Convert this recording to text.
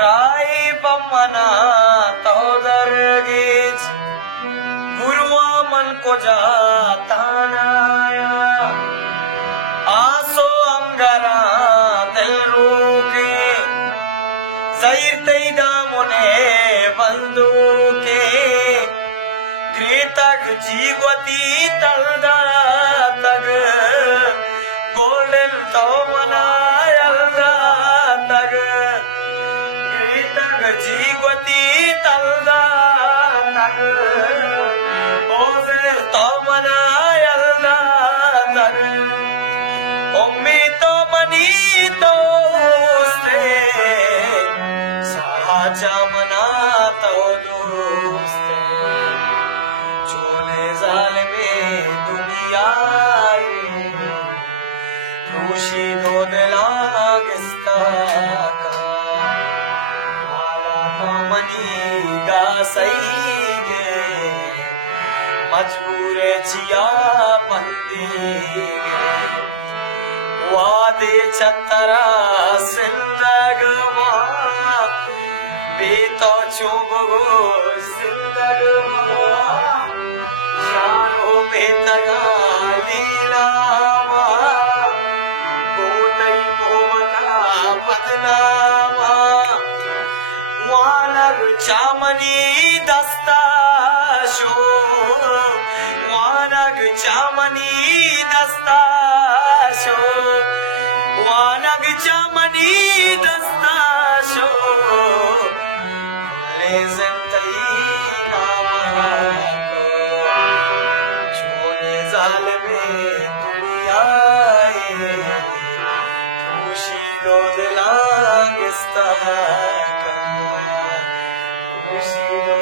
राई बमना तोदरगीज गुरुआ मन को जाता नाया आसो अंगरा दिल रूके सैर तैदा मुने बंदूके ग्रीतग जीवती तलदा तग गोल्डन तो मनायलदा तग ग्रीतग जीवती तलदा तग ओफिर तो मनायलदा तग उम्मी तो मनी तो उससे सहाजा मना तो दोस्ते दुनिया रूशी दो दिलागिस्ता माला तो मनीगा सही गे मजबूर जिया बंदी वादे चतरा जिंदगवा बेतो चुबगो जिंदगवा चामनी दस्ता शो वानग चामनी दस्ता शो वानग चामनी दस्ता शो ले जिंदगी नामा को छोड़े जालिमे दुनिया खुशी दो दिलांगिस्ता खुशी